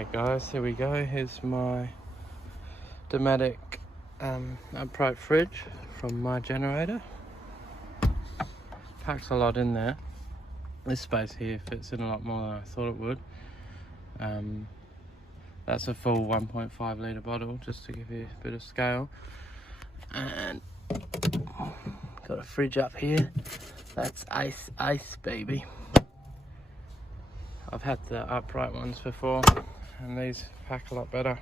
Hey guys, here we go. Here's my Dometic upright fridge from my generator. Packs a lot in there. This space here fits in a lot more than I thought it would. That's a full 1.5 litre bottle, just to give you a bit of scale. And got a fridge up here. That's ice baby. I've had the upright ones before, and these pack a lot better.